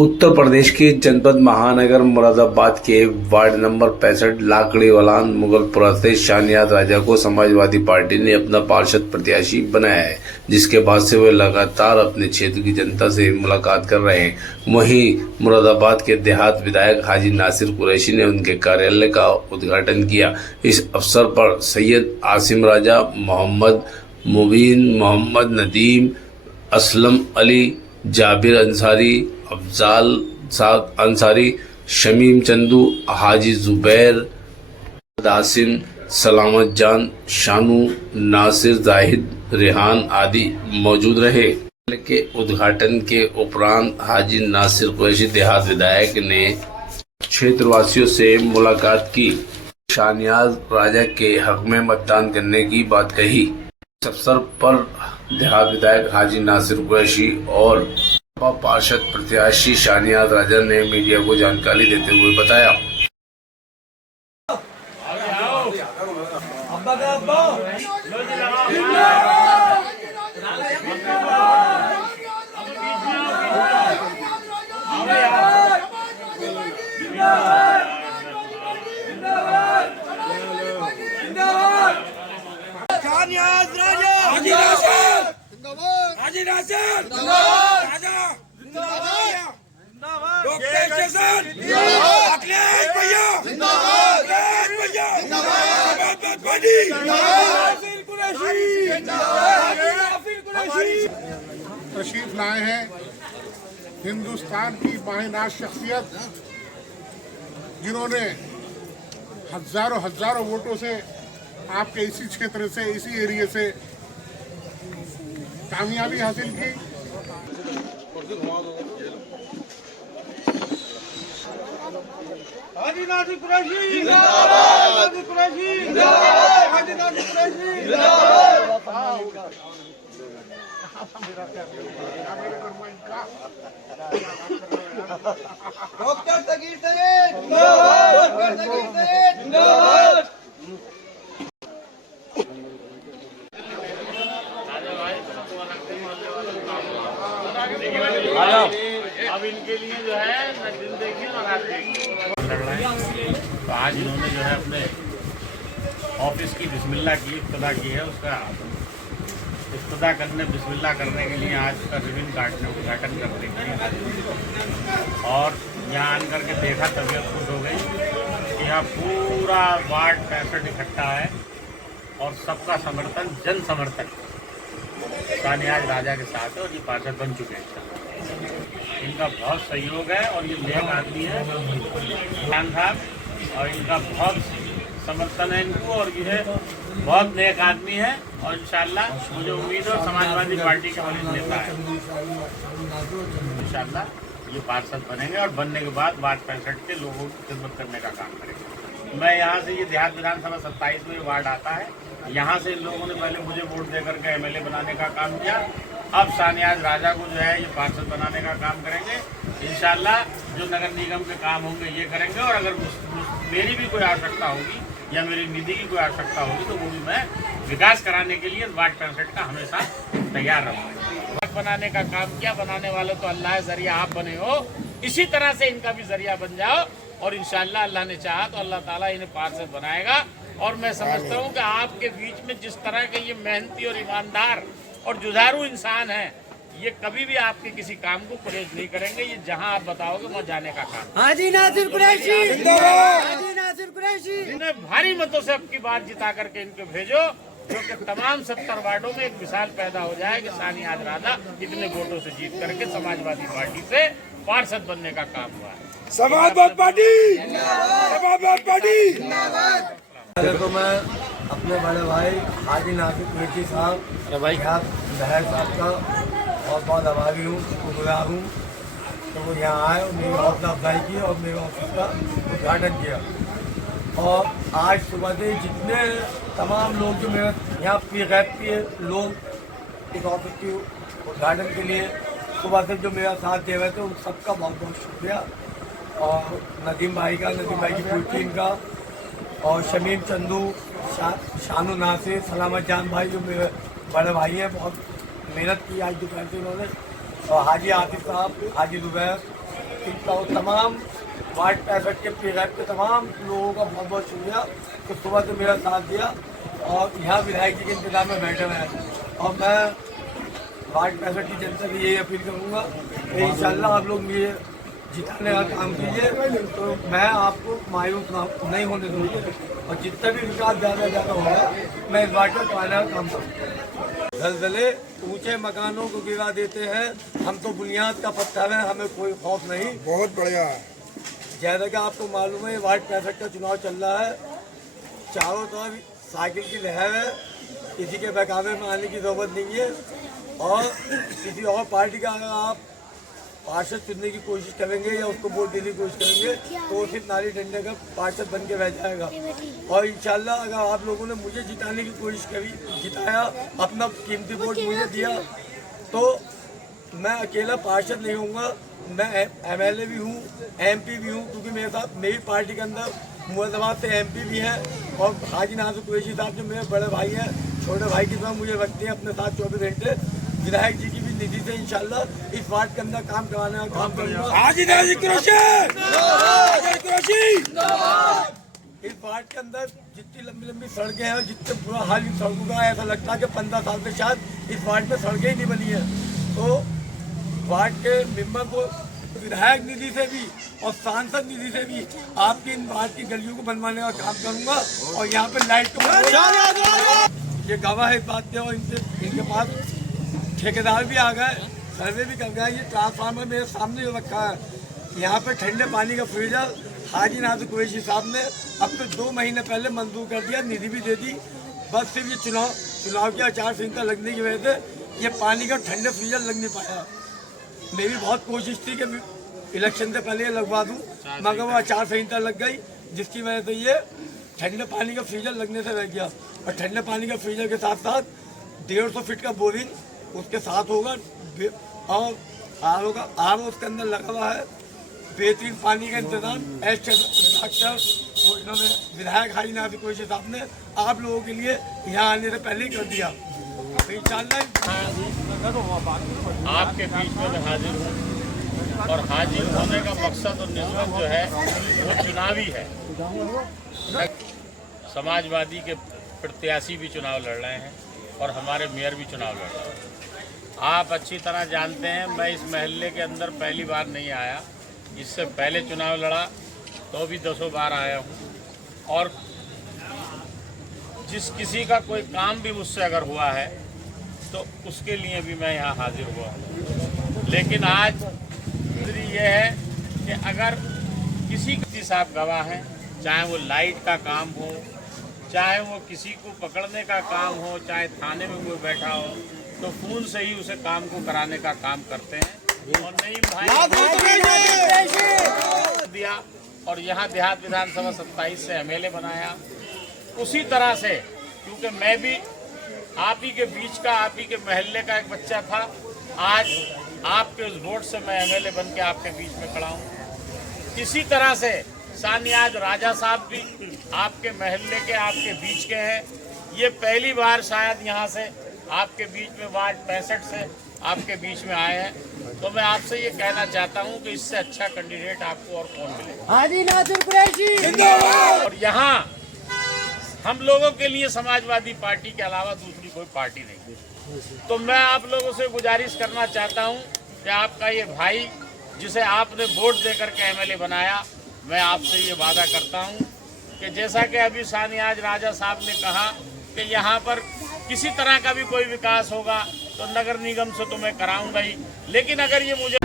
उत्तर प्रदेश के जनपद महानगर मुरादाबाद के वार्ड नंबर 65 लाकड़ीवालान मुगलपुरा से शानियाज राजा को समाजवादी पार्टी ने अपना पार्षद प्रत्याशी बनाया है, जिसके बाद से वे लगातार अपने क्षेत्र की जनता से मुलाकात कर रहे हैं। वहीं मुरादाबाद के देहात विधायक हाजी नासिर कुरैशी ने उनके कार्यालय का उद्घाटन किया। इस अवसर पर सैयद आसिम राजा, मोहम्मद मुबीन, मोहम्मद नदीम, असलम अली, जाबिर अंसारी, अफजाल साद अंसारी, शमीम चंदू, हाजी जुबैर, दासिन, सलामत जान, शानू, नासिर, जाहिद, रेहान आदि मौजूद रहे। के उद्घाटन के उपरांत हाजी नासिर कुरैशी देहात विधायक ने क्षेत्रवासियों से मुलाकात की, शानियाज राजा के हक में मतदान करने की बात कही। इस अवसर पर देहात विधायक हाजी नासिर कुरैशी और पार्षद प्रत्याशी शानियाज राजा ने मीडिया को जानकारी देते हुए बताया। हाजी नासिर राजा डॉक्टर स्टेशन अखिलेश भैया समाजवादी तशरीफ लाए हैं हिंदुस्तान की बाहिनाज शख्सियत, जिन्होंने हजारों वोटों से आपके इसी क्षेत्र से, इसी एरिया से कामयाबी हासिल की। हाजी नासिर कुरैशी जिंदाबाद, हाजी कुरैशी जिंदाबाद, हाजी नासिर कुरैशी जिंदाबाद। डॉक्टर सगीर सैयद जिंदाबाद, डॉक्टर सगीर सैयद जिंदाबाद। अब इनके लिए जो है न दिन देखिए न रात देखिए। तो आज इन्होंने जो है अपने ऑफिस की बिस्मिल्लाह की इब्तिदा की है। उसका इब्तिदा करने बिस्मिल्लाह करने के लिए आज उसका रिबन काटने उद्घाटन करने के लिए और यहाँ आन करके देखा, तबीयत खुश हो गई कि यहाँ पूरा वार्ड 65 इकट्ठा है और सबका समर्थन, जन समर्थन शानियाज राजा के साथ है और ये पार्षद बन चुके हैं। इनका बहुत सहयोग है और ये नेक आदमी है खान साहब, और इनका बहुत समर्थन है इनको और ये बहुत नेक आदमी है और इंशाल्लाह मुझे उम्मीद है समाजवादी पार्टी के वरिष्ठ नेता है। इंशाल्लाह ये पार्षद बनेंगे और बनने के बाद वार्ड 65 के लोगों की खिदमत करने का काम करेंगे। मैं यहाँ से, ये देहात विधानसभा 27वें वार्ड आता है, यहाँ से इन लोगों ने पहले मुझे वोट देकर के एमएलए बनाने का काम किया। अब शानियाज राजा को जो है ये पार्षद बनाने का काम करेंगे। इंशाल्लाह जो नगर निगम के काम होंगे ये करेंगे और अगर मेरी भी कोई आवश्यकता होगी या मेरी निधि की कोई आवश्यकता होगी तो वो भी मैं विकास कराने के लिए वार्ड 65 का हमेशा तैयार रहूँगा। बनाने का काम किया, बनाने वाले तो अल्लाह है, जरिया आप बने हो, इसी तरह से इनका भी जरिया बन जाओ और इंशाल्लाह अल्लाह ने चाहा तो अल्लाह ताला इन्हें पार्षद बनाएगा। और मैं समझता हूँ कि आपके बीच में जिस तरह के ये मेहनती और ईमानदार और जुझारू इंसान है, ये कभी भी आपके किसी काम को परहेज नहीं करेंगे। ये जहां आप बताओगे वहाँ जाने का काम। हाजी नासिर कुरैशी जिंदाबाद, हाजी नासिर कुरैशी। इन्हें भारी मतों से आपकी बात जिता करके इनको भेजो, क्योंकि तमाम 70 वार्डों में एक मिसाल पैदा हो जाए कि शानियाज राजा इतने वोटों से जीत करके समाजवादी पार्टी से पार्षद बनने का काम हुआ है। Samajwadi party Samajwadi party. तो मैं अपने बड़े भाई हाजी नासिर कुरैशी साहब बहर साहब का बहुत बहुत आभारी हूँ, शुक्रगुजार हूँ। तो वो यहाँ आए और मेरी हौसला अफजाई की और मेरे ऑफिस का उद्घाटन किया। और आज सुबह से जितने तमाम लोग जो मेरे यहाँ पीगैप के लोग इस ऑफिस के उद्घाटन के लिए सुबह से जो मेरा साथ दे रहे थे, उन सबका बहुत बहुत शुक्रिया। और नदीम भाई की पूरी टीम का, और शमीम चंदू, शानू नासिर, सलामत जान भाई जो मेरे बड़े भाई हैं, बहुत मेहनत की आज दोपहर से उन्होंने, और हाजी आतिफ साहब, हाजी जुबैर, खींचता हूँ। तमाम वार्ड 65 के पेड़ाट के तमाम लोगों का बहुत बहुत शुक्रिया कि सुबह से मेरा साथ दिया और यहाँ विधायक जी के इंतजार में बैठे हुए हैं। और मैं वार्ड 65 की जनता से यही अपील करूँगा कि इंशाल्लाह आप लोग मुझे जिताने का काम कीजिए, तो मैं आपको मायूस नहीं होने दूँगा और जितना भी विकास ज़्यादा से ज़्यादा होगा मैं इस वार्ड में कराने का काम करूँगा। दलदले ऊंचे मकानों को गिरा देते हैं, हम तो बुनियाद का पत्थर है, हमें कोई खौफ नहीं। बहुत बढ़िया है। जैसा कि आपको मालूम है वार्ड 65 का चुनाव चल रहा है, चारों तरफ साइकिल की लहर है, किसी के बहकावे में आने की जरूरत नहीं है। और किसी और पार्टी का अगर आप पार्षद चुनने की कोशिश करेंगे या उसको वोट देने की कोशिश करेंगे तो वो सिर्फ नाली डंडे का पार्षद बन के रह जाएगा। और इंशाल्लाह अगर आप लोगों ने मुझे जिताने की कोशिश करी, जिताया, अपना कीमती वोट मुझे दिया, तो मैं अकेला पार्षद नहीं होऊंगा, मैं MLA भी हूँ, MP भी हूँ, क्योंकि मेरे साथ मेरी पार्टी के अंदर मुरादाबाद से MP भी हैं और हाजी नाज़िर कुरैशी साहब जो मेरे बड़े भाई हैं, छोटे भाई की तरह मुझे रखते हैं अपने साथ 24 घंटे। विधायक जी की भी निधि से इंशाल्लाह इस वार्ड के अंदर काम कराने का काम करूँगा। हाजी नाज़िर कुरैशी इस वार्ड के अंदर जितनी लंबी लंबी सड़कें हैं और जितने बुरा हाल इन सड़कों का, ऐसा लगता है कि 15 साल से शायद इस वार्ड में सड़कें ही नहीं बनी है। तो वार्ड के मेंबर को विधायक निधि से भी और सांसद निधि से भी आपकी इन वार्ड की गलियों को बनवाने का काम करूंगा और यहाँ पे लाइट को ये गवाह है इस बात के। और इनके पास ठेकेदार भी आ गए, सर्वे भी कर गए। ये ट्रांसफार्मर मेरे सामने जो रखा है, यहाँ पे ठंडे पानी का फ्रीजर हाजी नाज़िर कुरैशी साहब ने अब तो 2 महीने पहले मंजूर कर दिया, निधि भी दे दी। बस सिर्फ ये चुनाव की आचार संहिता लगने की वजह से ये पानी का ठंडे फ्रीजर लग नहीं पाया। मेरी बहुत कोशिश थी कि इलेक्शन से पहले ये लगवा दूं, मगर वो आचार संहिता लग गई, जिसकी वजह से ये ठंडे पानी का फ्रीजर लगने से रह गया। और ठंडे पानी का फ्रीजर के साथ साथ 150 फीट का बोरिंग उसके साथ होगा और आर उसके अंदर लगा हुआ है। बेहतरीन पानी का इंतजाम डॉक्टर वो इन्होंने विधायक हाजी नाज़िर कुरैशी साहब ने आप लोगों के लिए यहाँ आने से पहले ही कर दिया। तो इंशाल्लाह आपके बीच में मैं हाजिर हूँ और हाजिर होने का मकसद और निस्बत जो है वो चुनावी है। समाजवादी के प्रत्याशी भी चुनाव लड़ रहे हैं और हमारे मेयर भी चुनाव लड़ रहे हैं। आप अच्छी तरह जानते हैं मैं इस महल्ले के अंदर पहली बार नहीं आया, इससे पहले चुनाव लड़ा तो भी 10 बार आया हूँ। और जिस किसी का कोई काम भी मुझसे अगर हुआ है तो उसके लिए भी मैं यहाँ हाजिर हुआ हूँ। लेकिन आज ये है कि अगर किसी साहब गवाह हैं, चाहे वो लाइट का काम हो, चाहे वो किसी को पकड़ने का काम हो, चाहे थाने में कोई बैठा हो, तो फोन से ही उसे काम को कराने का काम करते हैं। और नईम भाई दिया और यहाँ देहात विधानसभा 27 से MLA बनाया। उसी तरह से क्योंकि मैं भी आप ही के बीच का, आप ही के महल्ले का एक बच्चा था, आज आपके उस वोट से मैं MLA बन के आपके बीच में खड़ा हूँ। इसी तरह से सानियाज राजा साहब भी आपके महल्ले के, आपके बीच के हैं। ये पहली बार शायद यहाँ से आपके बीच में वार्ड 65 से आपके बीच में आए हैं। तो मैं आपसे ये कहना चाहता हूँ कि इससे अच्छा कैंडिडेट आपको और कौन मिलेगा। हाजी नाज़िर कुरैशी जिंदाबाद। और यहाँ हम लोगों के लिए समाजवादी पार्टी के अलावा दूसरी कोई पार्टी नहीं। तो मैं आप लोगों से गुजारिश करना चाहता हूँ कि आपका ये भाई जिसे आपने वोट दे करके MLA बनाया, मैं आपसे ये वादा करता हूँ कि जैसा कि अभी सानियाज राजा साहब ने कहा कि यहाँ पर किसी तरह का भी कोई विकास होगा तो नगर निगम से तो मैं कराऊंगा ही। लेकिन अगर ये मुझे